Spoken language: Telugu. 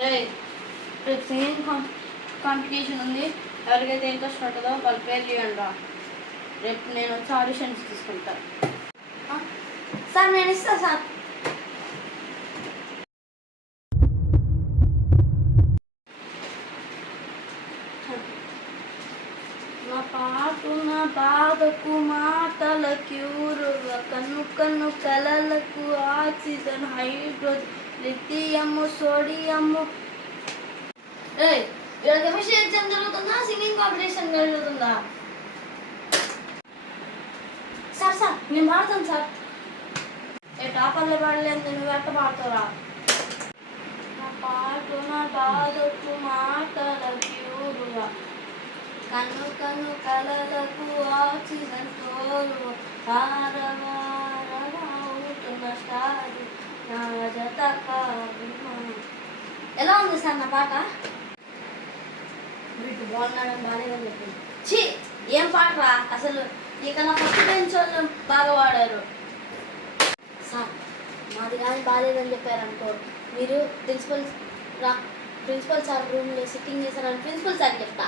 రేపు సింగింగ్ కాంపిటీషన్ ఉంది. ఎవరికైతే ఇంట్రెస్ట్ ఉంటుందో వాళ్ళ పేరు చేయండి రా. రేపు నేను వచ్చి ఆడిషన్స్ తీసుకుంటాను. సార్ నేను ఇస్తాను సార్. నా పాటు నా బాధకు మాటల క్యూరుగా కన్ను కన్ను కలలకు ఆక్సిజన్ హైడ్రోజన్ లిథియము సోడియము. ఇక్కడ కెమిస్ట్రీ ఎగ్జామ్ జరుగుతుందా, సింగింగ్ కాంపిటీషన్ జరుగుతుందా? సార్ సార్ నేను పాడతాను సార్. టాపర్లు పాడలేదు, నువ్వు ఎట్ట పాడతావురా? నా పాటు నా బాధకు మాటల క్యూరుగా కన్ను కన్ను కలలకు ఆక్సిజన్ తోరు హారవారవుతున్న స్టారు నా జత కాదు. ఎలా ఉంది సార్ నా పాట? వీటి బాగున్నాడని బాగాలేదని చెప్పింది. ఛీ ఏం పాటరా అసలు. ఇక నా ఫస్ట్ బెంచ్ వాళ్ళు బాగా పాడారు సార్. మాది కానీ బాగాలేదని చెప్పారనుకో, మీరు ప్రిన్సిపల్ సార్ రూమ్లో సిట్టింగ్ చేశారని ప్రిన్సిపల్ సార్ చెప్తా.